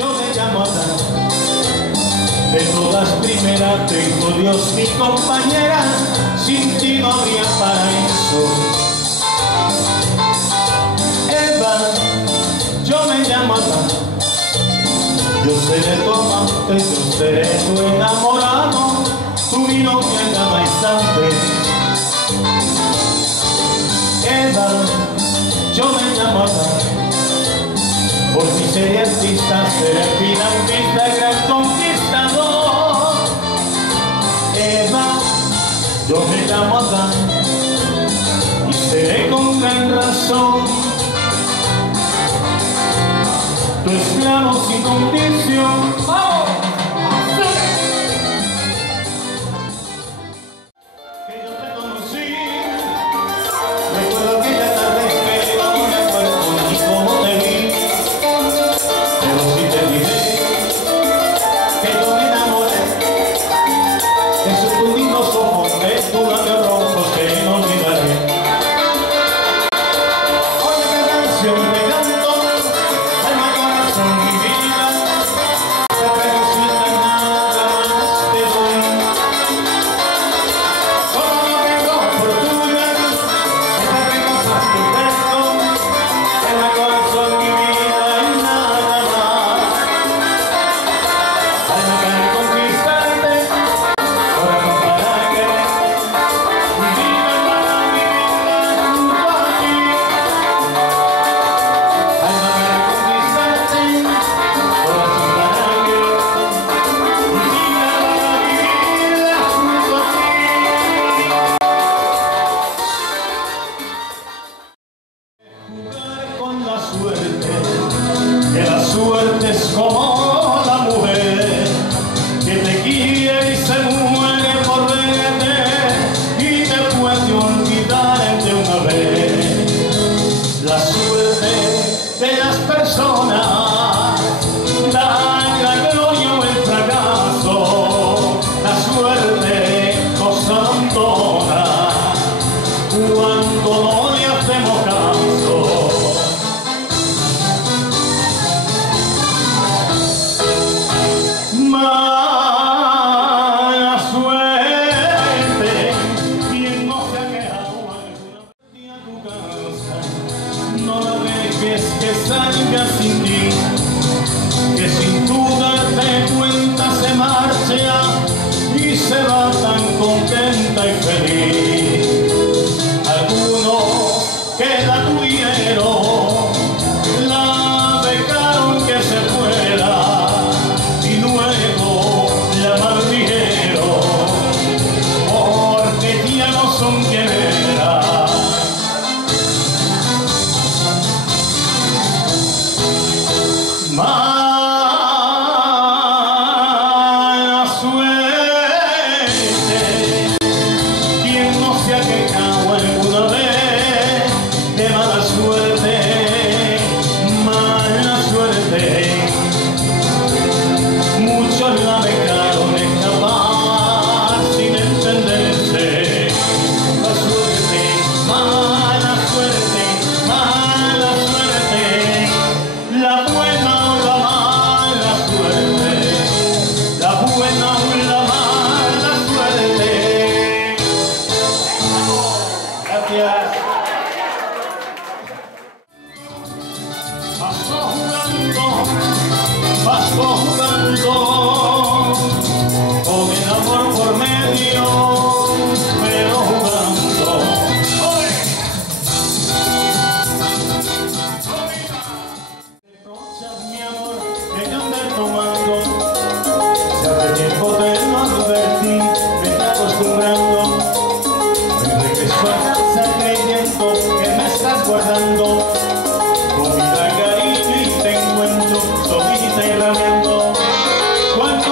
Yo me llamo Adán, de todas primeras tengo Dios mi compañera, sin ti no habría paraíso. Eva, yo me llamo Adán, yo seré tu amante, yo seré tu enamorado, tú mi novia cada instante. Eva, yo me llamo Adán, por si seré artista, seré finalista, gran conquistador. Eva, yo me llamo Adán, y seré con gran razón tu esclavo sin condición. ¡Oh! Que yo te conocí, recuerdo aquella tarde que no me acuerdo ni cómo te vi, pero sí te diré que yo me enamoré de sus puñitos ojos, de tus labios rojos que no olvidaré. Oye, qué canción te canto, alma, corazón, mi vida, te felicito y nada más te doy. Todo lo que hago por tuya, esa que cosas tu resto, alma, corazón, mi vida y nada más. Alma, para conquistarte, corazón para querer, mi vida para vivirla junto a ti. Alma, para conquistarte, corazón para querer, mi vida para vivirla junto a ti. Jugar con la suerte, que la suerte es como la mujer que te quiere y se muere por verte y te puede olvidar de una vez. La suerte de las personas da la gloria o el fracaso. La suerte nos abandona cuando no le hacemos caso. Mala suerte, quien no se ha quedado alguna vez a tu casa, no la dejes que salga sin ti, que sin tú darte cuenta se marcha y se va tan contenta y feliz. Algunos que la tuvieron, la dejaron que se fuera y luego la maldieron porque ya no son quien era. Mala suerte, quien no se ha quejado alguna vez de mala suerte, mala suerte. Muchos la dejaron escapar sin entenderse. La suerte, mala suerte, mala suerte. La buena o la mala suerte, la buena o la mala suerte. Gracias. Paso jugando, con el amor por medio, pero jugando. ¡Oye! Reprochas, mi amor, que yo ande tomando, ya hace tiempo te lo advertí, me está acostumbrando. Me regreso a casa creyendo que me estás guardando. Comida, cariño y te encuentro solita y rabiando. Cuando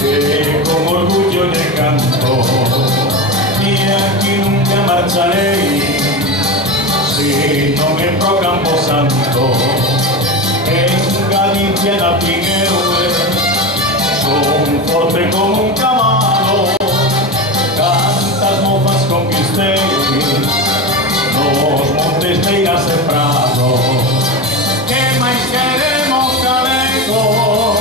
que con orgullo le canto, y aquí nunca marcharé si no me pro Camposanto. En Galicia la Pineue son forte como un camalo, tantas mofas conquisté, los montes hace prato. Quema y queremos calecos,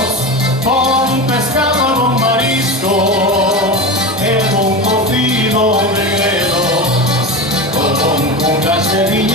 con pescado a buen marisco, con cocido de grelo, con un caserín